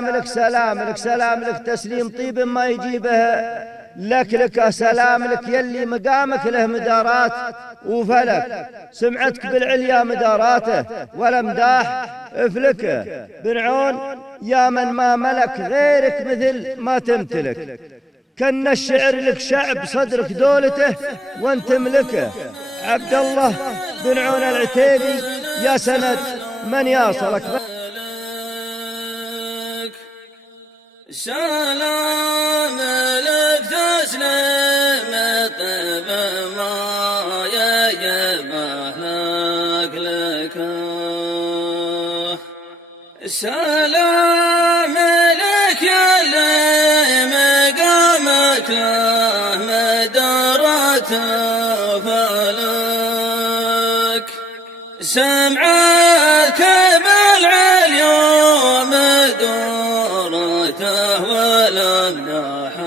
لك سلام لك سلام لك تسليم طيب ما يجيبه لك سلام لك يلي مقامك له مدارات وفلك سمعتك بالعليا مداراته والامداح افلك بن عون يا من ما ملك غيرك مثل ما تمتلك كن الشعر لك شعب صدرك دولته وانت ملكه عبد الله بن عون العتيبي يا سند من يصلك سلام لك تسليم طيب ما يجبه لك سلام لك يا اللي مقامك له مدارته فلك سمعك بالعليا مدارته والامداح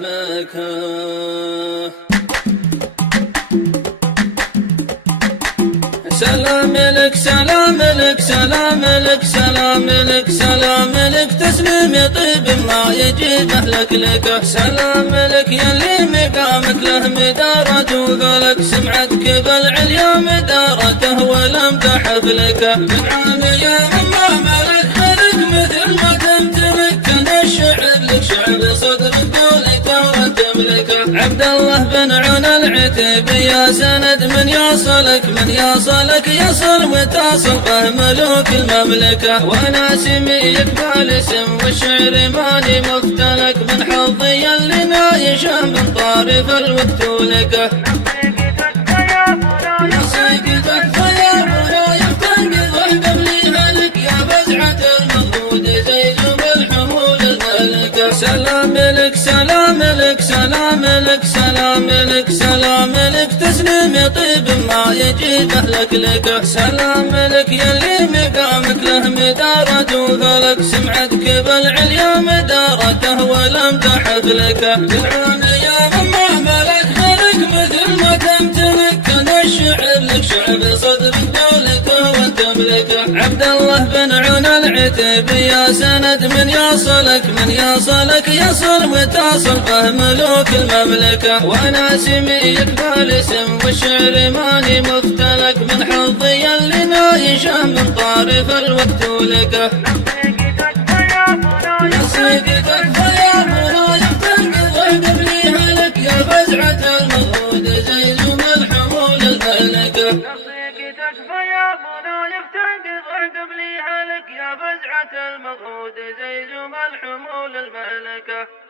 لك سلام لك سلام لك سلام لك سلام لك سلام لك تسليم طيب ما يجيبه لك سلام لك يلي مقامك له مدارته فلك سمعتك بالعليا مدارته والامداح لك من عام يا ما ملك غيرك مثل ما تمتلك كان الشعر لك شعب صدر دولته وتملك عبد الله بن عون العتيبي يا سند من يصلك يصل وتصل به ملوك المملكة وانا سميك بالاسم والشعر ماني مختلك من حظي اللي نايشه من طارف الوقت لك صيقتك فيا منايف تنقض قبليها لك يا فزعة المفقود زي جوب الحمول الملكة سلام لك سلام لك سلام لك سلام لك سلام لك تسليم طيب ما يجيبه لك سلام لك يلي مقامك له مدارته فلك سمعتك بالعليا مدارته والامداح لك بالعون يا ما ملك غيرك مثل ما تمتلك كان الشعر لك شعب صدر دولته وتملك عبد الله بن عون العتيبي يا سند من يصلك يصل وتصل به ملوك المملكة وانا سميك بالاسم والشعر ماني مختلك من حظي اللي نايشه من طارف الوقت لك صيقتك فيا منايف تنقض قبليها لك يا فزعة المفقود زي زوم الحمول الملكة صيقتك فيا منايف تنقض قبليها لك يا فزعة المفقود زي زوم الحمول الملكة